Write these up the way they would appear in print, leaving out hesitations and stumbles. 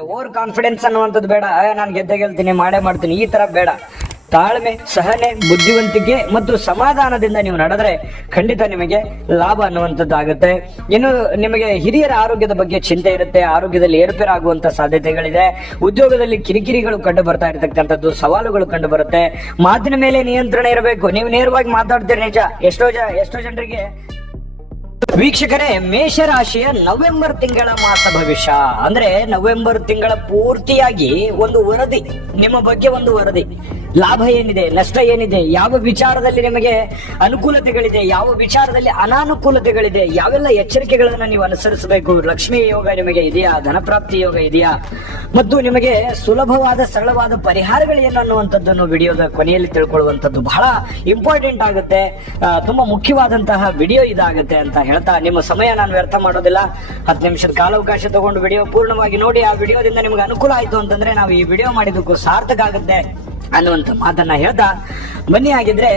Over confidence ಅನ್ನುವಂಥದ್ದು ಬೇಡ. ನಾನು ಗೆದ್ದೆ ಗೆಲ್ತೀನಿ, ಮಾಡೇ ಮಾಡ್ತೀನಿ, ಈ ತರ ಬೇಡ. ತಾಳ್ಮೆ, ಸಹನೆ, ಬುದ್ಧಿವಂತಿಕೆ ಮತ್ತು ಸಮಾಧಾನದಿಂದ ನೀವು ನಡೆದ್ರೆ ಖಂಡಿತ ನಿಮಗೆ ಲಾಭ ಅನ್ನುವಂಥದ್ದು ಆಗುತ್ತೆ. ಇನ್ನು ನಿಮಗೆ ಹಿರಿಯರ ಆರೋಗ್ಯದ ಬಗ್ಗೆ ಚಿಂತೆ ಇರುತ್ತೆ, ಆರೋಗ್ಯದಲ್ಲಿ ಏರುಪೇರಾಗುವಂತ ಸಾಧ್ಯತೆಗಳಿದೆ. ಉದ್ಯೋಗದಲ್ಲಿ ಕಿರಿಕಿರಿಗಳು ಕಂಡು ಬರ್ತಾ ಇರತಕ್ಕಂಥದ್ದು, ಸವಾಲುಗಳು ಕಂಡು ಬರುತ್ತೆ. ಮಾತಿನ ಮೇಲೆ ನಿಯಂತ್ರಣ ಇರಬೇಕು. ನೀವು ನೇರವಾಗಿ ಮಾತಾಡ್ತೀರಿ ನಿಜ. ಎಷ್ಟೋ ಜನರಿಗೆ ವೀಕ್ಷಕರೇ, ಮೇಷರಾಶಿಯ ನವೆಂಬರ್ ತಿಂಗಳ ಮಾಸ ಭವಿಷ್ಯ ಅಂದ್ರೆ ನವೆಂಬರ್ ತಿಂಗಳ ಪೂರ್ತಿಯಾಗಿ ಒಂದು ವರದಿ, ನಿಮ್ಮ ಬಗ್ಗೆ ಒಂದು ವರದಿ. ಲಾಭ ಏನಿದೆ, ನಷ್ಟ ಏನಿದೆ, ಯಾವ ವಿಚಾರದಲ್ಲಿ ನಿಮಗೆ ಅನುಕೂಲತೆಗಳಿದೆ, ಯಾವ ವಿಚಾರದಲ್ಲಿ ಅನಾನುಕೂಲತೆಗಳಿದೆ, ಯಾವೆಲ್ಲ ಎಚ್ಚರಿಕೆಗಳನ್ನ ನೀವು ಅನುಸರಿಸಬೇಕು. ಲಕ್ಷ್ಮೀ ಯೋಗ ನಿಮಗೆ ಇದೆಯಾ, ಧನಪ್ರಾಪ್ತಿ ಯೋಗ ಇದೆಯಾ, ಮತ್ತು ನಿಮಗೆ ಸುಲಭವಾದ ಸರಳವಾದ ಪರಿಹಾರಗಳೇನು ಅನ್ನುವಂಥದ್ದನ್ನು ವಿಡಿಯೋದ ಕೊನೆಯಲ್ಲಿ ತಿಳ್ಕೊಳ್ಳುವಂಥದ್ದು ಬಹಳ ಇಂಪಾರ್ಟೆಂಟ್ ಆಗುತ್ತೆ. ತುಂಬಾ ಮುಖ್ಯವಾದಂತಹ ವಿಡಿಯೋ ಇದಾಗುತ್ತೆ ಅಂತ ಹೇಳ್ತಾ ನಿಮ್ಮ ಸಮಯ ನಾನು ವ್ಯರ್ಥ ಮಾಡೋದಿಲ್ಲ. 10 ನಿಮಿಷದ ಕಾಲಾವಕಾಶ ತಗೊಂಡು ವಿಡಿಯೋ ಪೂರ್ಣವಾಗಿ ನೋಡಿ. ಆ ವಿಡಿಯೋದಿಂದ ನಿಮ್ಗೆ ಅನುಕೂಲ ಆಯ್ತು ಅಂತಂದ್ರೆ ನಾವು ಈ ವಿಡಿಯೋ ಮಾಡಿದ್ದಕ್ಕೂ ಸಾರ್ಥಕ ಆಗುತ್ತೆ ಅನ್ನುವಂತ ಮಾತನ್ನ ಹೇಳ್ತಾ ಬನ್ನಿ. ಆಗಿದ್ರೆ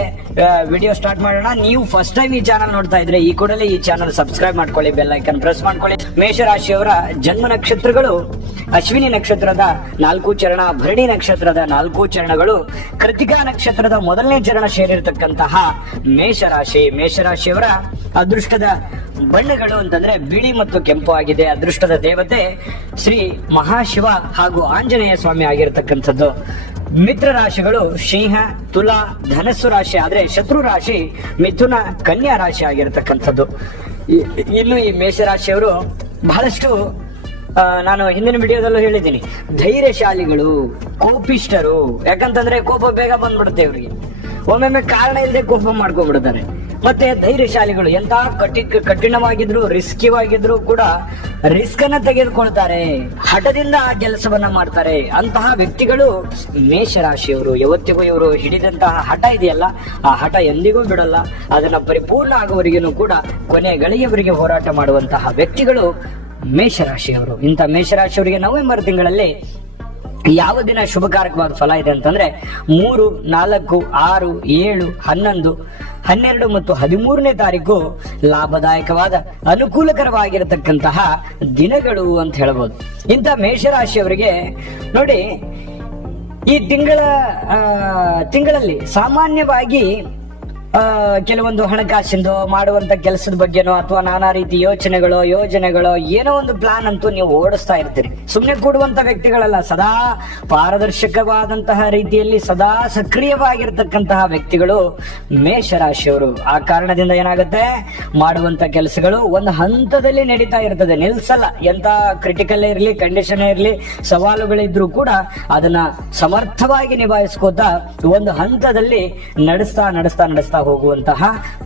ವಿಡಿಯೋ ಸ್ಟಾರ್ಟ್ ಮಾಡೋಣ. ನೀವು ಫಸ್ಟ್ ಟೈಮ್ ಈ ಚಾನಲ್ ನೋಡ್ತಾ ಇದ್ರೆ ಈ ಕೂಡಲೇ ಈ ಚಾನಲ್ ಸಬ್ಸ್ಕ್ರೈಬ್ ಮಾಡ್ಕೊಳ್ಳಿ, ಬೆಲ್ ಐಕನ್ ಪ್ರೆಸ್ ಮಾಡ್ಕೊಳ್ಳಿ. ಮೇಷರಾಶಿಯವರ ಜನ್ಮ ನಕ್ಷತ್ರಗಳು ಅಶ್ವಿನಿ ನಕ್ಷತ್ರದ 4 ಚರಣ, ಭರಣಿ ನಕ್ಷತ್ರದ 4 ಚರಣಗಳು, ಕೃತಿಕಾ ನಕ್ಷತ್ರದ 1ನೇ ಚರಣ ಸೇರಿರ್ತಕ್ಕಂತಹ ಮೇಷರಾಶಿ. ಮೇಷರಾಶಿಯವರ ಅದೃಷ್ಟದ ಬಣ್ಣಗಳು ಅಂತಂದ್ರೆ ಬಿಳಿ ಮತ್ತು ಕೆಂಪು ಆಗಿದೆ. ಅದೃಷ್ಟದ ದೇವತೆ ಶ್ರೀ ಮಹಾಶಿವ ಹಾಗೂ ಆಂಜನೇಯ ಸ್ವಾಮಿ ಆಗಿರತಕ್ಕಂಥದ್ದು. ಮಿತ್ರ ರಾಶಿಗಳು ಸಿಂಹ, ತುಲಾ, ಧನಸ್ಸು ರಾಶಿ ಆದ್ರೆ ಶತ್ರು ರಾಶಿ ಮಿಥುನ, ಕನ್ಯಾ ರಾಶಿ ಆಗಿರತಕ್ಕಂಥದ್ದು. ಇನ್ನು ಈ ಮೇಷರಾಶಿಯವರು ಬಹಳಷ್ಟು ನಾನು ಹಿಂದಿನ ವಿಡಿಯೋದಲ್ಲೂ ಹೇಳಿದ್ದೀನಿ, ಧೈರ್ಯಶಾಲಿಗಳು, ಕೋಪಿಷ್ಟರು. ಯಾಕಂತಂದ್ರೆ ಕೋಪ ಬೇಗ ಬಂದ್ಬಿಡುತ್ತೆ ಇವರಿಗೆ. ಒಮ್ಮೊಮ್ಮೆ ಕಾರಣ ಇಲ್ಲದೆ ಕೋಪ ಮಾಡ್ಕೊಂಡ್ಬಿಡ್ತಾರೆ. ಮತ್ತೆ ಧೈರ್ಯಶಾಲಿಗಳು ಎಂತ ಕಠಿಣವಾಗಿದ್ರು, ರಿಸ್ಕಿವಾಗಿದ್ರು ಕೂಡ ರಿಸ್ಕ್ ಅನ್ನ ತೆಗೆದುಕೊಳ್ತಾರೆ, ಹಠದಿಂದ ಆ ಕೆಲಸವನ್ನ ಮಾಡ್ತಾರೆ. ಅಂತಹ ವ್ಯಕ್ತಿಗಳು ಮೇಷರಾಶಿಯವರು. ಯಾವತ್ತಿಗೂ ಇವರು ಹಿಡಿದಂತಹ ಹಠ ಇದೆಯಲ್ಲ, ಆ ಹಠ ಎಂದಿಗೂ ಬಿಡಲ್ಲ. ಅದನ್ನ ಪರಿಪೂರ್ಣ ಆಗುವವರೆಗೂ ಕೂಡ ಕೊನೆ ಗಳಿಗೆವರೆಗೆ ಹೋರಾಟ ಮಾಡುವಂತಹ ವ್ಯಕ್ತಿಗಳು ಮೇಷರಾಶಿಯವರು. ಇಂಥ ಮೇಷರಾಶಿಯವರಿಗೆ ನವೆಂಬರ್ ತಿಂಗಳಲ್ಲಿ ಯಾವ ದಿನ ಶುಭಕಾರಕವಾದ ಫಲ ಇದೆ ಅಂತಂದ್ರೆ 3, 4, 6, 7, 11, 12 ಮತ್ತು 13ನೇ ತಾರೀಕು ಲಾಭದಾಯಕವಾದ ಅನುಕೂಲಕರವಾಗಿರತಕ್ಕಂತಹ ದಿನಗಳು ಅಂತ ಹೇಳ್ಬೋದು. ಇಂಥ ಮೇಷರಾಶಿಯವರಿಗೆ ನೋಡಿ, ಈ ತಿಂಗಳಲ್ಲಿ ಸಾಮಾನ್ಯವಾಗಿ ಕೆಲವೊಂದು ಹಣಕಾಸಿಂದು ಮಾಡುವಂತ ಕೆಲಸದ ಬಗ್ಗೆನೋ ಅಥವಾ ನಾನಾ ರೀತಿ ಯೋಜನೆಗಳೋ ಏನೋ ಒಂದು ಪ್ಲಾನ್ ಅಂತೂ ನೀವು ಓಡಿಸ್ತಾ ಇರ್ತೀರಿ. ಸುಮ್ಮನೆ ಕೂಡುವಂತ ವ್ಯಕ್ತಿಗಳಲ್ಲ, ಸದಾ ಪಾರದರ್ಶಕವಾದಂತಹ ರೀತಿಯಲ್ಲಿ ಸದಾ ಸಕ್ರಿಯವಾಗಿರ್ತಕ್ಕಂತಹ ವ್ಯಕ್ತಿಗಳು ಮೇಷರಾಶಿಯವರು. ಆ ಕಾರಣದಿಂದ ಏನಾಗುತ್ತೆ, ಮಾಡುವಂತ ಕೆಲಸಗಳು ಒಂದು ಹಂತದಲ್ಲಿ ನಡೀತಾ ಇರ್ತದೆ, ನಿಲ್ಸಲ್ಲ. ಎಂತ ಕ್ರಿಟಿಕಲ್ ಇರ್ಲಿ, ಕಂಡೀಷನ್ ಇರ್ಲಿ, ಸವಾಲುಗಳಿದ್ರು ಕೂಡ ಅದನ್ನ ಸಮರ್ಥವಾಗಿ ನಿಭಾಯಿಸ್ಕೋತಾ ಒಂದು ಹಂತದಲ್ಲಿ ನಡೆಸ್ತಾ ಹೋಗುವಂತಹ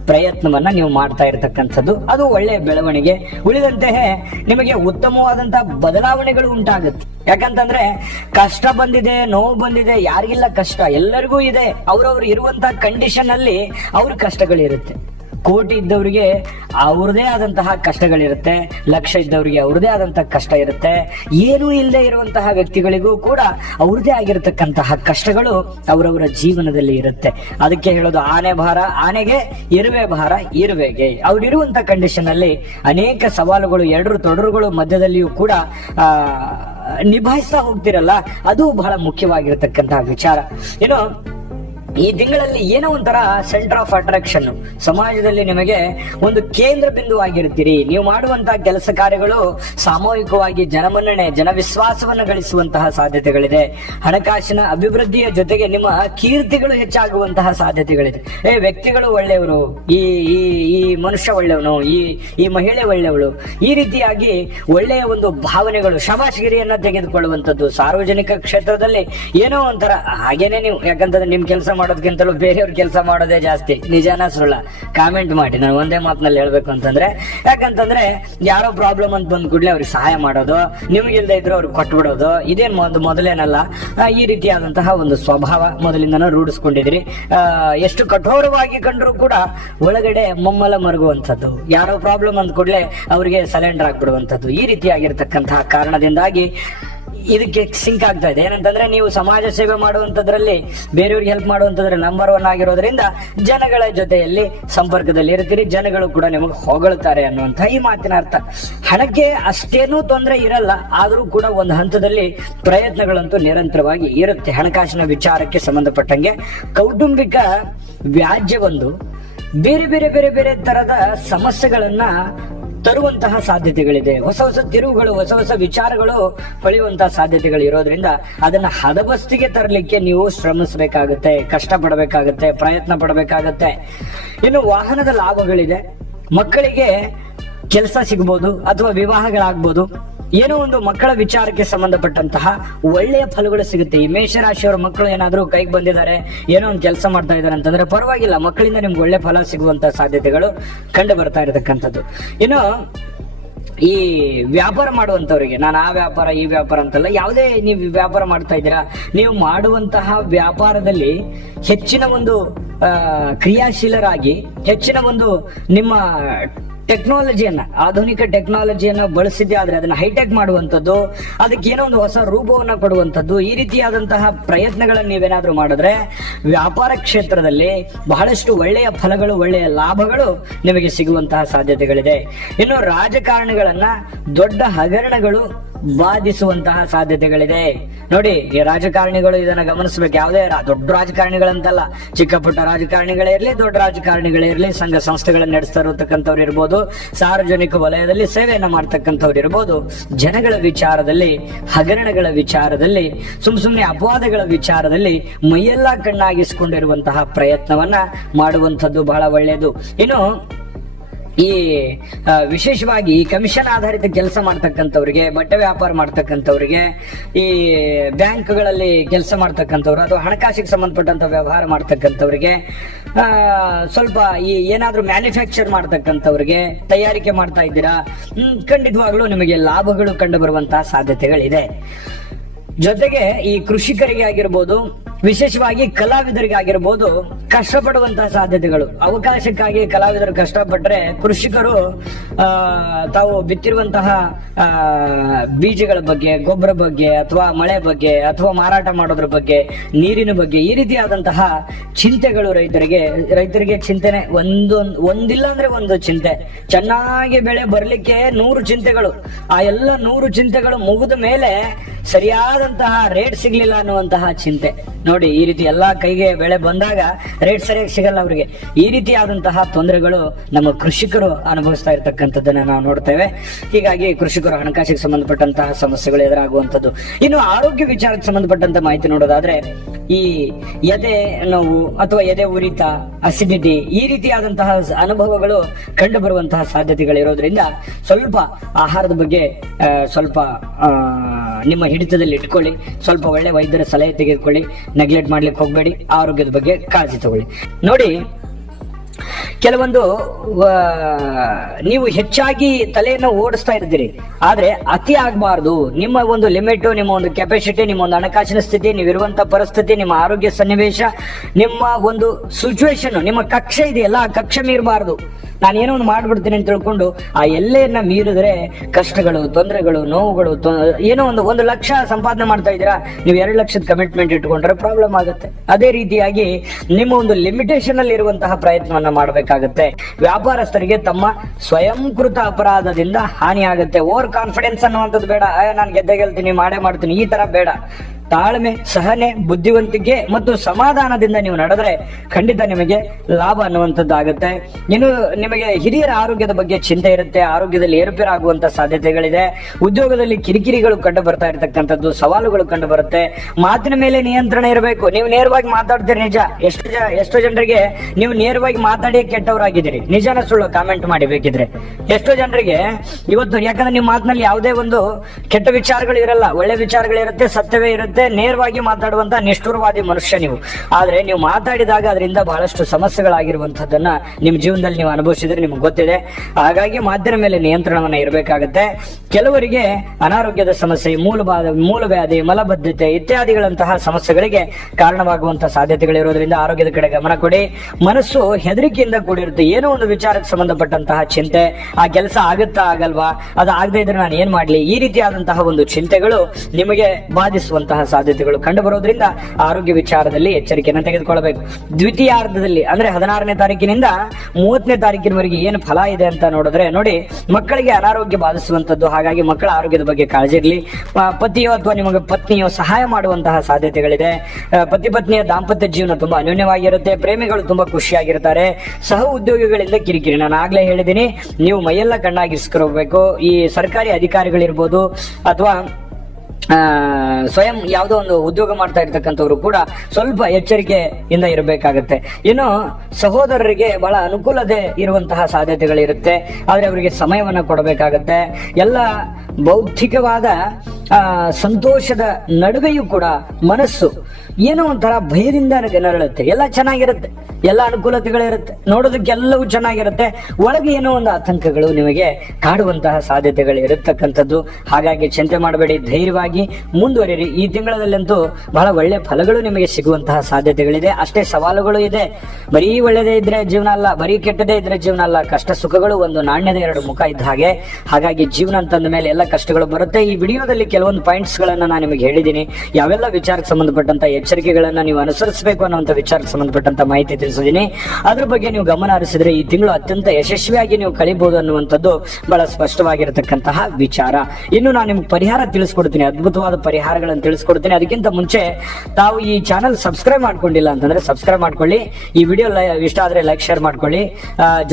ಪ್ರಯತ್ನವನ್ನ ನೀವು ಮಾಡ್ತಾ ಇರತಕ್ಕಂಥದ್ದು. ಅದು ಒಳ್ಳೆಯ ಬೆಳವಣಿಗೆ. ಉಳಿದಂತೆ ನಿಮಗೆ ಉತ್ತಮವಾದಂತಹ ಬದಲಾವಣೆಗಳು ಉಂಟಾಗುತ್ತೆ. ಯಾಕಂತಂದ್ರೆ ಕಷ್ಟ ಬಂದಿದೆ, ನೋವು ಬಂದಿದೆ, ಯಾರಿಗಿಲ್ಲ ಕಷ್ಟ, ಎಲ್ಲರಿಗೂ ಇದೆ. ಅವ್ರವ್ರು ಇರುವಂತಹ ಕಂಡೀಷನ್ ಅಲ್ಲಿ ಅವ್ರ ಕಷ್ಟಗಳಿರುತ್ತೆ. ಕೋಟಿ ಇದ್ದವರಿಗೆ ಅವ್ರದೇ ಆದಂತಹ ಕಷ್ಟಗಳಿರುತ್ತೆ, ಲಕ್ಷ ಇದ್ದವರಿಗೆ ಅವ್ರದೇ ಆದಂತಹ ಕಷ್ಟ ಇರುತ್ತೆ. ಏನೂ ಇಲ್ಲದೆ ಇರುವಂತಹ ವ್ಯಕ್ತಿಗಳಿಗೂ ಕೂಡ ಅವ್ರದೇ ಆಗಿರತಕ್ಕಂತಹ ಕಷ್ಟಗಳು ಅವರವರ ಜೀವನದಲ್ಲಿ ಇರುತ್ತೆ. ಅದಕ್ಕೆ ಹೇಳೋದು, ಆನೆ ಭಾರ ಆನೆಗೆ, ಇರುವೆ ಭಾರ ಇರುವೆಗೆ. ಅವ್ರಿರುವಂತಹ ಕಂಡೀಷನ್ ಅಲ್ಲಿ ಅನೇಕ ಸವಾಲುಗಳು, ಎಡರು ತೊಡರುಗಳು ಮಧ್ಯದಲ್ಲಿಯೂ ಕೂಡ ನಿಭಾಯಿಸ್ತಾ ಹೋಗ್ತಿರಲ್ಲ, ಅದು ಬಹಳ ಮುಖ್ಯವಾಗಿರತಕ್ಕಂತಹ ವಿಚಾರ. ಏನೋ ಈ ತಿಂಗಳಲ್ಲಿ ಏನೋ ಒಂಥರ ಸೆಂಟರ್ ಆಫ್ ಅಟ್ರಾಕ್ಷನ್, ಸಮಾಜದಲ್ಲಿ ನಿಮಗೆ ಒಂದು ಕೇಂದ್ರ ಬಿಂದು ಆಗಿರ್ತೀರಿ. ನೀವು ಮಾಡುವಂತಹ ಕೆಲಸ ಕಾರ್ಯಗಳು ಸಾಮೂಹಿಕವಾಗಿ ಜನಮನ್ನಣೆ, ಜನವಿಶ್ವಾಸವನ್ನು ಗಳಿಸುವಂತಹ ಸಾಧ್ಯತೆಗಳಿದೆ. ಹಣಕಾಸಿನ ಅಭಿವೃದ್ಧಿಯ ಜೊತೆಗೆ ನಿಮ್ಮ ಕೀರ್ತಿಗಳು ಹೆಚ್ಚಾಗುವಂತಹ ಸಾಧ್ಯತೆಗಳಿದೆ. ವ್ಯಕ್ತಿಗಳು ಒಳ್ಳೆಯವರು, ಈ ಮನುಷ್ಯ ಒಳ್ಳೆಯವನು, ಈ ಮಹಿಳೆ ಒಳ್ಳೆಯವಳು, ಈ ರೀತಿಯಾಗಿ ಒಳ್ಳೆಯ ಒಂದು ಭಾವನೆಗಳು, ಶಬಾಷ್ಗಿರಿಯನ್ನ ತೆಗೆದುಕೊಳ್ಳುವಂಥದ್ದು. ಸಾರ್ವಜನಿಕ ಕ್ಷೇತ್ರದಲ್ಲಿ ಏನೋ ಒಂಥರ ಹಾಗೇನೆ ನೀವು, ಯಾಕಂತಂದ್ರೆ ನಿಮ್ ಕೆಲಸ ಮಾಡೋದಕ್ಕಿಂತಲೂ ಬೇರೆಯವ್ರ ಕೆಲಸ ಮಾಡೋದೇ ಜಾಸ್ತಿ. ನಿಜಾನ ಸುಳ್ಳ ಕಾಮೆಂಟ್ ಮಾಡಿ. ನಾನು ಒಂದೇ ಮಾತಿನಲ್ಲಿ ಹೇಳ್ಬೇಕು ಅಂತಂದ್ರೆ, ಯಾಕಂತಂದ್ರೆ ಯಾರೋ ಪ್ರಾಬ್ಲಮ್ ಅಂತ ಬಂದ್ ಕೂಡಲೇ ಅವ್ರಿಗೆ ಸಹಾಯ ಮಾಡೋದು, ನಿಮ್ಗಿಲ್ದೇ ಇದ್ರು ಅವ್ರಿಗೆ ಕೊಟ್ಬಿಡೋದು, ಇದೇನ್ ಮೊದಲೇನಲ್ಲ. ಈ ರೀತಿಯಾದಂತಹ ಒಂದು ಸ್ವಭಾವ ಮೊದಲಿಂದನೂ ರೂಢಿಸ್ಕೊಂಡಿದ್ರಿ. ಎಷ್ಟು ಕಠೋರವಾಗಿ ಕಂಡ್ರು ಕೂಡ ಒಳಗಡೆ ಮೊಮ್ಮಲ ಮರುಗುವಂಥದ್ದು, ಯಾರೋ ಪ್ರಾಬ್ಲಮ್ ಅಂದ ಕೂಡಲೇ ಅವ್ರಿಗೆ ಸಲೆಂಡರ್ ಆಗ್ಬಿಡುವಂಥದ್ದು. ಈ ರೀತಿಯಾಗಿರ್ತಕ್ಕಂತಹ ಕಾರಣದಿಂದಾಗಿ ಇದಕ್ಕೆ ಸಿಂಕ್ ಆಗ್ತಾ ಇದೆ. ಏನಂತಂದ್ರೆ ನೀವು ಸಮಾಜ ಸೇವೆ ಮಾಡುವಂತದ್ರಲ್ಲಿ, ಬೇರೆಯವ್ರಿಗೆ ಹೆಲ್ಪ್ ಮಾಡುವಂತದ್ರಲ್ಲಿ ನಂಬರ್ 1 ಆಗಿರೋದ್ರಿಂದ ಜನಗಳ ಜೊತೆಯಲ್ಲಿ ಸಂಪರ್ಕದಲ್ಲಿ ಇರ್ತೀರಿ, ಜನಗಳು ಕೂಡ ನಿಮಗೆ ಹೊಗಳ್ತಾರೆ ಅನ್ನುವಂತ ಈ ಮಾತಿನ ಅರ್ಥ. ಹಣಕ್ಕೆ ಅಷ್ಟೇನೂ ತೊಂದರೆ ಇರಲ್ಲ, ಆದ್ರೂ ಕೂಡ ಒಂದು ಹಂತದಲ್ಲಿ ಪ್ರಯತ್ನಗಳಂತೂ ನಿರಂತರವಾಗಿ ಇರುತ್ತೆ. ಹಣಕಾಸಿನ ವಿಚಾರಕ್ಕೆ ಸಂಬಂಧಪಟ್ಟಂಗೆ ಕೌಟುಂಬಿಕ ವ್ಯಾಜ್ಯ ಒಂದು ಬೇರೆ ಬೇರೆ ಬೇರೆ ಬೇರೆ ತರದ ಸಮಸ್ಯೆಗಳನ್ನ ತರುವಂತಹ ಸಾಧ್ಯತೆಗಳಿದೆ. ಹೊಸ ಹೊಸ ತಿರುವುಗಳು, ಹೊಸ ಹೊಸ ವಿಚಾರಗಳು ಹೊಳೆಯುವಂತಹ ಸಾಧ್ಯತೆಗಳು ಇರೋದ್ರಿಂದ ಅದನ್ನ ಹದಬಸ್ತಿಗೆ ತರಲಿಕ್ಕೆ ನೀವು ಶ್ರಮಿಸಬೇಕಾಗುತ್ತೆ, ಕಷ್ಟ ಪಡಬೇಕಾಗುತ್ತೆ, ಪ್ರಯತ್ನ ಪಡಬೇಕಾಗತ್ತೆ. ಇನ್ನು ವಾಹನದ ಲಾಭಗಳಿದೆ. ಮಕ್ಕಳಿಗೆ ಕೆಲಸ ಸಿಗ್ಬೋದು ಅಥವಾ ವಿವಾಹಗಳಾಗ್ಬೋದು. ಏನೋ ಒಂದು ಮಕ್ಕಳ ವಿಚಾರಕ್ಕೆ ಸಂಬಂಧಪಟ್ಟಂತಹ ಒಳ್ಳೆಯ ಫಲಗಳು ಸಿಗುತ್ತೆ. ಈ ಮೇಷರಾಶಿಯವರ ಮಕ್ಕಳು ಏನಾದ್ರೂ ಕೈಗೆ ಬಂದಿದ್ದಾರೆ, ಏನೋ ಒಂದು ಕೆಲಸ ಮಾಡ್ತಾ ಇದ್ದಾರೆ ಅಂತಂದ್ರೆ ಪರವಾಗಿಲ್ಲ, ಮಕ್ಕಳಿಂದ ನಿಮ್ಗೆ ಒಳ್ಳೆ ಫಲ ಸಿಗುವಂತ ಸಾಧ್ಯತೆಗಳು ಕಂಡು ಬರ್ತಾ ಇರತಕ್ಕಂಥದ್ದು. ಇನ್ನು ಈ ವ್ಯಾಪಾರ ಮಾಡುವಂತವರಿಗೆ, ನಾನು ಆ ವ್ಯಾಪಾರ ಈ ವ್ಯಾಪಾರ ಅಂತಲ್ಲ, ಯಾವುದೇ ನೀವು ವ್ಯಾಪಾರ ಮಾಡ್ತಾ ಇದ್ದೀರಾ, ನೀವು ಮಾಡುವಂತಹ ವ್ಯಾಪಾರದಲ್ಲಿ ಹೆಚ್ಚಿನ ಒಂದು ಕ್ರಿಯಾಶೀಲರಾಗಿ, ಹೆಚ್ಚಿನ ಒಂದು ನಿಮ್ಮ ಟೆಕ್ನಾಲಜಿಯನ್ನ, ಆಧುನಿಕ ಟೆಕ್ನಾಲಜಿಯನ್ನ ಬಳಸಿದ್ದೆ ಆದ್ರೆ ಅದನ್ನ ಹೈಟೆಕ್ ಮಾಡುವಂಥದ್ದು, ಅದಕ್ಕೆ ಏನೋ ಒಂದು ಹೊಸ ರೂಪವನ್ನ ಕೊಡುವಂಥದ್ದು, ಈ ರೀತಿಯಾದಂತಹ ಪ್ರಯತ್ನಗಳನ್ನ ನೀವೇನಾದ್ರೂ ಮಾಡಿದ್ರೆ ವ್ಯಾಪಾರ ಕ್ಷೇತ್ರದಲ್ಲಿ ಬಹಳಷ್ಟು ಒಳ್ಳೆಯ ಫಲಗಳು, ಒಳ್ಳೆಯ ಲಾಭಗಳು ನಿಮಗೆ ಸಿಗುವಂತಹ ಸಾಧ್ಯತೆಗಳಿದೆ. ಇನ್ನು ರಾಜಕಾರಣಿಗಳನ್ನ ದೊಡ್ಡ ಹಗರಣಗಳು ಬಾಧಿಸುವಂತಹ ಸಾಧ್ಯತೆಗಳಿದೆ. ನೋಡಿ, ಈ ರಾಜಕಾರಣಿಗಳು ಇದನ್ನ ಗಮನಿಸಬೇಕು. ಯಾವುದೇ ದೊಡ್ಡ ರಾಜಕಾರಣಿಗಳಂತಲ್ಲ, ಚಿಕ್ಕ ಪುಟ್ಟ ರಾಜಕಾರಣಿಗಳೇ ಇರಲಿ, ದೊಡ್ಡ ರಾಜಕಾರಣಿಗಳೇ ಇರಲಿ, ಸಂಘ ಸಂಸ್ಥೆಗಳನ್ನ ನಡೆಸ್ತಾ ಇರತಕ್ಕಂಥವ್ರು ಇರ್ಬೋದು, ಸಾರ್ವಜನಿಕ ವಲಯದಲ್ಲಿ ಸೇವೆಯನ್ನ ಮಾಡ್ತಕ್ಕಂಥವ್ರು ಇರ್ಬೋದು, ಜನಗಳ ವಿಚಾರದಲ್ಲಿ, ಹಗರಣಗಳ ವಿಚಾರದಲ್ಲಿ, ಸುಮ್ನೆ ಅಪವಾದಗಳ ವಿಚಾರದಲ್ಲಿ ಮೈಯೆಲ್ಲ ಕಣ್ಣಾಗಿಸಿಕೊಂಡಿರುವಂತಹ ಪ್ರಯತ್ನವನ್ನ ಮಾಡುವಂಥದ್ದು ಬಹಳ ಒಳ್ಳೆಯದು. ಇನ್ನು ಈ ವಿಶೇಷವಾಗಿ ಕಮಿಷನ್ ಆಧಾರಿತ ಕೆಲಸ ಮಾಡ್ತಕ್ಕಂಥವ್ರಿಗೆ, ಬಟ್ಟೆ ವ್ಯಾಪಾರ ಮಾಡ್ತಕ್ಕಂಥವ್ರಿಗೆ, ಈ ಬ್ಯಾಂಕ್ಗಳಲ್ಲಿ ಕೆಲಸ ಮಾಡ್ತಕ್ಕಂಥವ್ರು ಅಥವಾ ಹಣಕಾಸಿಗೆ ಸಂಬಂಧಪಟ್ಟಂತ ವ್ಯವಹಾರ ಮಾಡ್ತಕ್ಕಂಥವ್ರಿಗೆ, ಸ್ವಲ್ಪ ಈ ಏನಾದ್ರೂ ಮ್ಯಾನುಫ್ಯಾಕ್ಚರ್ ಮಾಡ್ತಕ್ಕಂಥವ್ರಿಗೆ, ತಯಾರಿಕೆ ಮಾಡ್ತಾ ಇದ್ದೀರಾ, ಖಂಡಿತವಾಗ್ಲೂ ನಿಮಗೆ ಲಾಭಗಳು ಕಂಡು ಬರುವಂತಹ ಸಾಧ್ಯತೆಗಳಿದೆ. ಜೊತೆಗೆ ಈ ಕೃಷಿಕರಿಗೆ ಆಗಿರ್ಬೋದು, ವಿಶೇಷವಾಗಿ ಕಲಾವಿದರಿಗೆ ಆಗಿರ್ಬೋದು, ಕಷ್ಟಪಡುವಂತಹ ಸಾಧ್ಯತೆಗಳು. ಅವಕಾಶಕ್ಕಾಗಿ ಕಲಾವಿದರು ಕಷ್ಟಪಟ್ಟರೆ ಕೃಷಿಕರು ತಾವು ಬಿತ್ತಿರುವಂತಹ ಬೀಜಗಳ ಬಗ್ಗೆ, ಗೊಬ್ಬರ ಬಗ್ಗೆ, ಅಥವಾ ಮಳೆ ಬಗ್ಗೆ, ಅಥವಾ ಮಾರಾಟ ಮಾಡೋದ್ರ ಬಗ್ಗೆ, ನೀರಿನ ಬಗ್ಗೆ, ಈ ರೀತಿಯಾದಂತಹ ಚಿಂತೆಗಳು ರೈತರಿಗೆ ಚಿಂತೆನೆ ಒಂದಿಲ್ಲ ಅಂದ್ರೆ ಒಂದು ಚಿಂತೆ. ಚೆನ್ನಾಗಿ ಬೆಳೆ ಬರ್ಲಿಕ್ಕೆ 100 ಚಿಂತೆಗಳು. ಆ ಎಲ್ಲ 100 ಚಿಂತೆಗಳು ಮುಗಿದ ಮೇಲೆ ಸರಿಯಾದಂತಹ ರೇಟ್ ಸಿಗ್ಲಿಲ್ಲ ಅನ್ನುವಂತಹ ಚಿಂತೆ. ನೋಡಿ, ಈ ರೀತಿ ಎಲ್ಲಾ ಕೈಗೆ ಬೆಳೆ ಬಂದಾಗ ರೇಟ್ ಸರಿಯಾಗಿ ಸಿಗಲ್ಲ ಅವರಿಗೆ. ಈ ರೀತಿಯಾದಂತಹ ತೊಂದರೆಗಳು ನಮ್ಮ ಕೃಷಿಕರು ಅನುಭವಿಸ್ತಾ ಇರ್ತಕ್ಕಂಥದ್ದನ್ನ ನಾವು ನೋಡ್ತೇವೆ. ಹೀಗಾಗಿ ಕೃಷಿಕರು ಹಣಕಾಸಿಗೆ ಸಂಬಂಧಪಟ್ಟಂತಹ ಸಮಸ್ಯೆಗಳು ಎದುರಾಗುವಂಥದ್ದು. ಇನ್ನು ಆರೋಗ್ಯ ವಿಚಾರಕ್ಕೆ ಸಂಬಂಧಪಟ್ಟಂತ ಮಾಹಿತಿ ನೋಡೋದಾದ್ರೆ, ಈ ಎದೆ ನೋವು ಅಥವಾ ಎದೆ ಉರಿತ, ಅಸಿಡಿಟಿ, ಈ ರೀತಿಯಾದಂತಹ ಅನುಭವಗಳು ಕಂಡು ಬರುವಂತಹ ಸಾಧ್ಯತೆಗಳಿರೋದ್ರಿಂದ ಸ್ವಲ್ಪ ಆಹಾರದ ಬಗ್ಗೆ ಸ್ವಲ್ಪ ನಿಮ್ಮ ಹಿಡಿತದಲ್ಲಿ ಇಟ್ಕೊಳ್ಳಿ. ಸ್ವಲ್ಪ ಒಳ್ಳೆ ವೈದ್ಯರ ಸಲಹೆ ತೆಗೆದುಕೊಳ್ಳಿ. ನೆಗ್ಲೆಕ್ಟ್ ಮಾಡ್ಲಿಕ್ಕೆ ಹೋಗ್ಬೇಡಿ. ಆರೋಗ್ಯದ ಬಗ್ಗೆ ಕಾಳಜಿ ತಗೊಳ್ಳಿ. ನೋಡಿ, ಕೆಲವೊಂದು ನೀವು ಹೆಚ್ಚಾಗಿ ತಲೆಯನ್ನು ಓಡಿಸ್ತಾ ಇರ್ತೀರಿ, ಆದ್ರೆ ಅತಿ ಆಗಬಾರ್ದು. ನಿಮ್ಮ ಒಂದು ಲಿಮಿಟ್, ನಿಮ್ಮ ಒಂದು ಕೆಪಾಸಿಟಿ, ನಿಮ್ಮ ಒಂದು ಹಣಕಾಸಿನ ಸ್ಥಿತಿ, ನೀವಿರುವಂತಹ ಪರಿಸ್ಥಿತಿ, ನಿಮ್ಮ ಆರೋಗ್ಯ ಸನ್ನಿವೇಶ, ನಿಮ್ಮ ಒಂದು ಸಿಚುವೇಶನ್, ನಿಮ್ಮ ಕಕ್ಷೆ ಇದೆಯಲ್ಲ, ಆ ಕಕ್ಷೆ ಮೀರಬಾರ್ದು. ನಾನೇನೋ ಒಂದು ಮಾಡ್ಬಿಡ್ತೀನಿ ಅಂತ ತಿಳ್ಕೊಂಡು ಆ ಎಲ್ಲೆಯನ್ನ ಮೀರಿದ್ರೆ ಕಷ್ಟಗಳು, ತೊಂದರೆಗಳು, ನೋವುಗಳು, ಏನೋ ಒಂದು ಲಕ್ಷ ಸಂಪಾದನೆ ಮಾಡ್ತಾ ಇದ್ದೀರಾ, ನೀವು 2 ಲಕ್ಷದ ಕಮಿಟ್ಮೆಂಟ್ ಇಟ್ಕೊಂಡ್ರೆ ಪ್ರಾಬ್ಲಮ್ ಆಗುತ್ತೆ. ಅದೇ ರೀತಿಯಾಗಿ ನಿಮ್ಮ ಒಂದು ಲಿಮಿಟೇಷನ್ ಅಲ್ಲಿ ಇರುವಂತಹ ಪ್ರಯತ್ನವನ್ನ ಮಾಡಬೇಕಾಗುತ್ತೆ. ವ್ಯಾಪಾರಸ್ಥರಿಗೆ ತಮ್ಮ ಸ್ವಯಂಕೃತ ಅಪರಾಧದಿಂದ ಹಾನಿ ಆಗುತ್ತೆ. ಓವರ್ ಕಾನ್ಫಿಡೆನ್ಸ್ ಅನ್ನುವಂಥದ್ದು ಬೇಡ. ನಾನು ಗೆಲ್ತೀನಿ, ಮಾಡೇ ಮಾಡ್ತೀನಿ, ಈ ತರ ಬೇಡ. ತಾಳ್ಮೆ, ಸಹನೆ, ಬುದ್ಧಿವಂತಿಕೆ ಮತ್ತು ಸಮಾಧಾನದಿಂದ ನೀವು ನಡೆದ್ರೆ ಖಂಡಿತ ನಿಮಗೆ ಲಾಭ ಅನ್ನುವಂಥದ್ದು ಆಗುತ್ತೆ. ಇನ್ನು ನಿಮಗೆ ಹಿರಿಯರ ಆರೋಗ್ಯದ ಬಗ್ಗೆ ಚಿಂತೆ ಇರುತ್ತೆ. ಆರೋಗ್ಯದಲ್ಲಿ ಏರುಪೇರಾಗುವಂತ ಸಾಧ್ಯತೆಗಳಿದೆ. ಉದ್ಯೋಗದಲ್ಲಿ ಕಿರಿಕಿರಿಗಳು ಕಂಡು ಬರ್ತಾ ಇರತಕ್ಕಂಥದ್ದು, ಸವಾಲುಗಳು ಕಂಡು ಬರುತ್ತೆ. ಮಾತಿನ ಮೇಲೆ ನಿಯಂತ್ರಣ ಇರಬೇಕು. ನೀವು ನೇರವಾಗಿ ಮಾತಾಡ್ತೀರಿ, ನಿಜ. ಎಷ್ಟೋ ಜನರಿಗೆ ನೀವು ನೇರವಾಗಿ ಮಾತಾಡಿ ಕೆಟ್ಟವರಾಗಿದ್ದೀರಿ, ನಿಜನ ಸುಳ್ಳು ಕಾಮೆಂಟ್ ಮಾಡಿ ಬೇಕಿದ್ರೆ. ಎಷ್ಟೋ ಜನರಿಗೆ ಇವತ್ತು, ಯಾಕಂದ್ರೆ ನಿಮ್ಮ ಮಾತಿನಲ್ಲಿ ಯಾವುದೇ ಒಂದು ಕೆಟ್ಟ ವಿಚಾರಗಳು ಇರಲ್ಲ, ಒಳ್ಳೆ ವಿಚಾರಗಳಿರುತ್ತೆ, ಸತ್ಯವೇ ಇರುತ್ತೆ, ಮತ್ತೆ ನೇರವಾಗಿ ಮಾತಾಡುವಂತ ನಿಷ್ಠುರವಾದಿ ಮನುಷ್ಯ ನೀವು. ಆದ್ರೆ ನೀವು ಮಾತಾಡಿದಾಗ ಅದರಿಂದ ಬಹಳಷ್ಟು ಸಮಸ್ಯೆಗಳಾಗಿರುವಂತದ್ದನ್ನ ನಿಮ್ ಜೀವನದಲ್ಲಿ ನೀವು ಅನುಭವಿಸಿದ್ರೆ ನಿಮ್ಗೆ ಗೊತ್ತಿದೆ. ಹಾಗಾಗಿ ಮಾತಿನ ಮೇಲೆ ನಿಯಂತ್ರಣವನ್ನ ಇರಬೇಕಾಗತ್ತೆ. ಕೆಲವರಿಗೆ ಅನಾರೋಗ್ಯದ ಸಮಸ್ಯೆ, ಮೂಲವ್ಯಾಧಿ, ಮಲಬದ್ಧತೆ ಇತ್ಯಾದಿಗಳಂತಹ ಸಮಸ್ಯೆಗಳಿಗೆ ಕಾರಣವಾಗುವಂತಹ ಸಾಧ್ಯತೆಗಳಿರೋದ್ರಿಂದ ಆರೋಗ್ಯದ ಕಡೆ ಗಮನ ಕೊಡಿ. ಮನಸ್ಸು ಹೆದರಿಕೆಯಿಂದ ಕೂಡಿರುತ್ತೆ. ಏನೋ ಒಂದು ವಿಚಾರಕ್ಕೆ ಸಂಬಂಧಪಟ್ಟಂತಹ ಚಿಂತೆ, ಆ ಕೆಲಸ ಆಗುತ್ತಾ ಆಗಲ್ವಾ, ಅದು ಆಗದೆ ಇದ್ರೆ ನಾನು ಏನ್ ಮಾಡ್ಲಿ, ಈ ರೀತಿಯಾದಂತಹ ಒಂದು ಚಿಂತೆಗಳು ನಿಮಗೆ ಬಾಧಿಸುವಂತಹ ಸಾಧ್ಯತೆಗಳು ಕಂಡು ಬರೋದ್ರಿಂದ ಆರೋಗ್ಯ ವಿಚಾರದಲ್ಲಿ ಎಚ್ಚರಿಕೆಯನ್ನು ತೆಗೆದುಕೊಳ್ಳಬೇಕು. ದ್ವಿತೀಯಾರ್ಧದಲ್ಲಿ ಅಂದ್ರೆ 16ನೇ ತಾರೀಕಿನಿಂದ 30ನೇ ತಾರೀಕಿನವರೆಗೆ ಏನು ಫಲ ಇದೆ ಅಂತ ನೋಡಿದ್ರೆ, ನೋಡಿ, ಮಕ್ಕಳಿಗೆ ಅನಾರೋಗ್ಯ ಬಾಧಿಸುವಂತದ್ದು. ಹಾಗಾಗಿ ಮಕ್ಕಳ ಆರೋಗ್ಯದ ಬಗ್ಗೆ ಕಾಳಜಿ ಇರಲಿ. ಪತಿಯೋ ಅಥವಾ ನಿಮಗೆ ಪತ್ನಿಯೋ ಸಹಾಯ ಮಾಡುವಂತಹ ಸಾಧ್ಯತೆಗಳಿದೆ. ಪತಿ ಪತ್ನಿಯ ದಾಂಪತ್ಯ ಜೀವನ ತುಂಬಾ ಅನ್ಯೋನ್ಯವಾಗಿರುತ್ತೆ. ಪ್ರೇಮಿಗಳು ತುಂಬಾ ಖುಷಿಯಾಗಿರ್ತಾರೆ. ಸಹ ಉದ್ಯೋಗಿಗಳಿಂದ ಕಿರಿಕಿರಿ. ನಾನು ಆಗ್ಲೇ ಹೇಳಿದ್ದೀನಿ, ನೀವು ಮೈಯೆಲ್ಲ ಕಣ್ಣಾಗಿಸ್ಕೊಳ್ಬೇಕು. ಈ ಸರ್ಕಾರಿ ಅಧಿಕಾರಿಗಳಿರ್ಬೋದು ಅಥವಾ ಸ್ವಯಂ ಯಾವುದೋ ಒಂದು ಉದ್ಯೋಗ ಮಾಡ್ತಾ ಇರ್ತಕ್ಕಂಥವ್ರು ಕೂಡ ಸ್ವಲ್ಪ ಎಚ್ಚರಿಕೆಯಿಂದ ಇರಬೇಕಾಗತ್ತೆ. ಇನ್ನು ಸಹೋದರರಿಗೆ ಬಹಳ ಅನುಕೂಲತೆ ಇರುವಂತಹ ಸಾಧ್ಯತೆಗಳಿರುತ್ತೆ. ಆದ್ರೆ ಅವರಿಗೆ ಸಮಯವನ್ನ ಕೊಡಬೇಕಾಗತ್ತೆ. ಎಲ್ಲ ಬೌದ್ಧಿಕವಾದ ಸಂತೋಷದ ನಡುವೆಯೂ ಕೂಡ ಮನಸ್ಸು ಏನೋ ಒಂಥರ ಭಯದಿಂದ ನರಳುತ್ತೆ. ಎಲ್ಲ ಚೆನ್ನಾಗಿರುತ್ತೆ, ಎಲ್ಲ ಅನುಕೂಲತೆಗಳಿರುತ್ತೆ, ನೋಡೋದಕ್ಕೆಲ್ಲವೂ ಚೆನ್ನಾಗಿರುತ್ತೆ, ಒಳಗೆ ಏನೋ ಒಂದು ಆತಂಕಗಳು ನಿಮಗೆ ಕಾಡುವಂತಹ ಸಾಧ್ಯತೆಗಳು ಇರತಕ್ಕಂಥದ್ದು. ಹಾಗಾಗಿ ಚಿಂತೆ ಮಾಡಬೇಡಿ, ಧೈರ್ಯವಾಗಿ ಮುಂದುವರಿರಿ. ಈ ತಿಂಗಳಲ್ಲಂತೂ ಬಹಳ ಒಳ್ಳೆ ಫಲಗಳು ನಿಮಗೆ ಸಿಗುವಂತಹ ಸಾಧ್ಯತೆಗಳಿದೆ. ಅಷ್ಟೇ ಸವಾಲುಗಳು ಇದೆ. ಬರೀ ಒಳ್ಳೆದೇ ಇದ್ರೆ ಜೀವನ ಅಲ್ಲ, ಬರೀ ಕೆಟ್ಟದೇ ಇದ್ರೆ ಜೀವನ ಅಲ್ಲ. ಕಷ್ಟ ಸುಖಗಳು ಒಂದು ನಾಣ್ಯದ ಎರಡು ಮುಖ ಇದ್ದ ಹಾಗೆ. ಹಾಗಾಗಿ ಜೀವನ ಅಂತಂದ ಮೇಲೆ ಎಲ್ಲ ಕಷ್ಟಗಳು ಬರುತ್ತೆ. ಈ ವಿಡಿಯೋದಲ್ಲಿ ಕೆಲವೊಂದು ಪಾಯಿಂಟ್ಸ್ ಗಳನ್ನ ನಾನು ನಿಮಗೆ ಹೇಳಿದ್ದೀನಿ. ಯಾವೆಲ್ಲ ವಿಚಾರಕ್ಕೆ ಸಂಬಂಧಪಟ್ಟಂತ ಎಚ್ಚರಿಕೆಗಳನ್ನ ನೀವು ಅನುಸರಿಸಬೇಕು ಅನ್ನುವಂಥ ವಿಚಾರಕ್ಕೆ ಸಂಬಂಧಪಟ್ಟಂತ ಮಾಹಿತಿ ತಿಳಿಸಿದ್ದೀನಿ. ಅದ್ರ ಬಗ್ಗೆ ನೀವು ಗಮನ ಹರಿಸಿದ್ರೆ ಈ ತಿಂಗಳು ಅತ್ಯಂತ ಯಶಸ್ವಿಯಾಗಿ ನೀವು ಕಳಿಬಹುದು ಅನ್ನುವಂಥದ್ದು ಬಹಳ ಸ್ಪಷ್ಟವಾಗಿರತಕ್ಕಂತಹ ವಿಚಾರ. ಇನ್ನು ನಾನು ನಿಮ್ಗೆ ಪರಿಹಾರ ತಿಳಿಸ್ಕೊಡ್ತೀನಿ, ಅದ್ಭುತವಾದ ಪರಿಹಾರಗಳನ್ನು ತಿಳಿಸ್ಕೊಡ್ತೀನಿ. ಅದಕ್ಕಿಂತ ಮುಂಚೆ ತಾವು ಈ ಚಾನಲ್ ಸಬ್ಸ್ಕ್ರೈಬ್ ಮಾಡ್ಕೊಂಡಿಲ್ಲ ಅಂತಂದ್ರೆ ಸಬ್ಸ್ಕ್ರೈಬ್ ಮಾಡ್ಕೊಳ್ಳಿ. ಈ ವಿಡಿಯೋ ಇಷ್ಟ ಆದ್ರೆ ಲೈಕ್ ಶೇರ್ ಮಾಡ್ಕೊಳ್ಳಿ.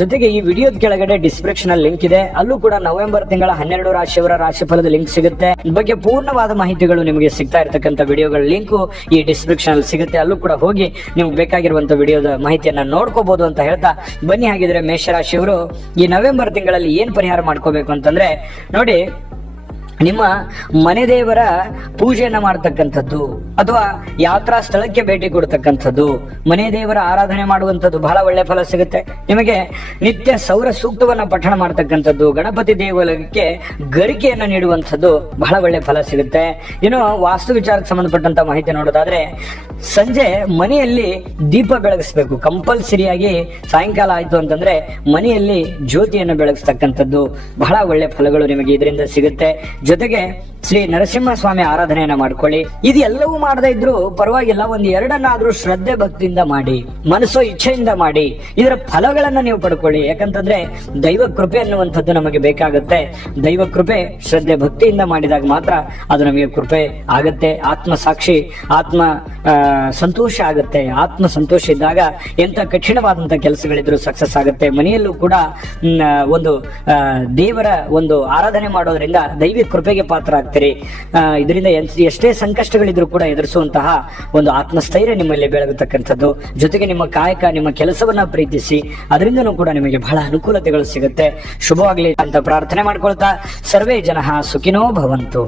ಜೊತೆಗೆ ಈ ವಿಡಿಯೋದ ಕೆಳಗಡೆ ಡಿಸ್ಕ್ರಿಪ್ಷನ್ ಅಲ್ಲಿ ಲಿಂಕ್ ಇದೆ. ಅಲ್ಲೂ ಕೂಡ ನವೆಂಬರ್ ತಿಂಗಳ 12 ರಾಶಿಯವರ ರಾಶಿಫಲದ ಲಿಂಕ್ ಸಿಗುತ್ತೆ. ಬಗ್ಗೆ ಪೂರ್ಣವಾದ ಮಾಹಿತಿಗಳು ನಿಮಗೆ ಸಿಗ್ತಾ ಇರತಕ್ಕಂಥ ವಿಡಿಯೋಗಳ ಲಿಂಕು ಈ ಡಿಸ್ಕ್ರಿಪ್ಷನ್ ಅಲ್ಲಿ ಸಿಗುತ್ತೆ. ಅಲ್ಲೂ ಕೂಡ ಹೋಗಿ ನಿಮ್ಗೆ ಬೇಕಾಗಿರುವಂತಹ ವಿಡಿಯೋದ ಮಾಹಿತಿಯನ್ನ ನೋಡ್ಕೋಬಹುದು ಅಂತ ಹೇಳ್ತಾ, ಬನ್ನಿ ಹಾಗಿದ್ರೆ ಮೇಷರಾಶಿಯವರು ಈ ನವೆಂಬರ್ ತಿಂಗಳಲ್ಲಿ ಏನ್ ಪರಿಹಾರ ಮಾಡ್ಕೋಬೇಕು ಅಂತಂದ್ರೆ, ನೋಡಿ, ನಿಮ್ಮ ಮನೆ ದೇವರ ಪೂಜೆಯನ್ನ ಮಾಡತಕ್ಕಂಥದ್ದು ಅಥವಾ ಯಾತ್ರಾ ಸ್ಥಳಕ್ಕೆ ಭೇಟಿ ಕೊಡ್ತಕ್ಕಂಥದ್ದು, ಮನೆ ದೇವರ ಆರಾಧನೆ ಮಾಡುವಂಥದ್ದು ಬಹಳ ಒಳ್ಳೆ ಫಲ ಸಿಗುತ್ತೆ ನಿಮಗೆ. ನಿತ್ಯ ಸೌರ ಸೂಕ್ತವನ್ನ ಪಠಣ ಮಾಡತಕ್ಕಂಥದ್ದು, ಗಣಪತಿ ದೇವಾಲಯಕ್ಕೆ ಗರಿಕೆಯನ್ನ ನೀಡುವಂಥದ್ದು ಬಹಳ ಒಳ್ಳೆ ಫಲ ಸಿಗುತ್ತೆ. ಇನ್ನು ವಾಸ್ತು ವಿಚಾರಕ್ಕೆ ಸಂಬಂಧಪಟ್ಟಂತ ಮಾಹಿತಿ ನೋಡೋದಾದ್ರೆ, ಸಂಜೆ ಮನೆಯಲ್ಲಿ ದೀಪ ಬೆಳಗಿಸ್ಬೇಕು ಕಂಪಲ್ಸರಿಯಾಗಿ. ಸಾಯಂಕಾಲ ಆಯ್ತು ಅಂತಂದ್ರೆ ಮನೆಯಲ್ಲಿ ಜ್ಯೋತಿಯನ್ನು ಬೆಳಗಿಸ್ತಕ್ಕಂಥದ್ದು ಬಹಳ ಒಳ್ಳೆ ಫಲಗಳು ನಿಮಗೆ ಇದರಿಂದ ಸಿಗುತ್ತೆ. ಜೊತೆಗೆ ಶ್ರೀ ನರಸಿಂಹಸ್ವಾಮಿ ಆರಾಧನೆಯನ್ನ ಮಾಡ್ಕೊಳ್ಳಿ. ಇದು ಎಲ್ಲವೂ ಮಾಡದೇ ಇದ್ರು ಪರವಾಗಿಲ್ಲ, ಒಂದು ಎರಡನ್ನಾದ್ರೂ ಶ್ರದ್ಧೆ ಭಕ್ತಿಯಿಂದ ಮಾಡಿ, ಮನಸ್ಸು ಇಚ್ಛೆಯಿಂದ ಮಾಡಿ, ಇದರ ಫಲಗಳನ್ನ ನೀವು ಪಡ್ಕೊಳ್ಳಿ. ಯಾಕಂತಂದ್ರೆ ದೈವ ಕೃಪೆ ಅನ್ನುವಂಥದ್ದು ನಮಗೆ ಬೇಕಾಗುತ್ತೆ. ದೈವ ಕೃಪೆ ಶ್ರದ್ಧೆ ಭಕ್ತಿಯಿಂದ ಮಾಡಿದಾಗ ಮಾತ್ರ ಅದು ನಮಗೆ ಕೃಪೆ ಆಗತ್ತೆ. ಆತ್ಮ ಸಾಕ್ಷಿ, ಆತ್ಮ ಸಂತೋಷ ಆಗುತ್ತೆ. ಆತ್ಮ ಸಂತೋಷ ಇದ್ದಾಗ ಎಂತ ಕಠಿಣವಾದಂತ ಕೆಲಸಗಳಿದ್ರು ಸಕ್ಸಸ್ ಆಗುತ್ತೆ. ಮನೆಯಲ್ಲೂ ಕೂಡ ಒಂದು ದೇವರ ಒಂದು ಆರಾಧನೆ ಮಾಡೋದ್ರಿಂದ ದೈವಿಕ ಕೃಪೆಗೆ ಪಾತ್ರ ಆಗ್ತೀರಿ. ಇದರಿಂದ ಎಷ್ಟೇ ಸಂಕಷ್ಟಗಳಿದ್ರು ಕೂಡ ಎದುರಿಸುವಂತಹ ಒಂದು ಆತ್ಮಸ್ಥೈರ್ಯ ನಿಮ್ಮಲ್ಲಿ ಬೆಳಗತಕ್ಕಂಥದ್ದು. ಜೊತೆಗೆ ನಿಮ್ಮ ಕಾಯಕ, ನಿಮ್ಮ ಕೆಲಸವನ್ನ ಪ್ರೀತಿಸಿ, ಅದರಿಂದನೂ ಕೂಡ ನಿಮಗೆ ಬಹಳ ಅನುಕೂಲತೆಗಳು ಸಿಗುತ್ತೆ. ಶುಭವಾಗಲಿ ಅಂತ ಪ್ರಾರ್ಥನೆ ಮಾಡ್ಕೊಳ್ತಾ, ಸರ್ವೇ ಜನಃ ಸುಖಿನೋ ಭವಂತು.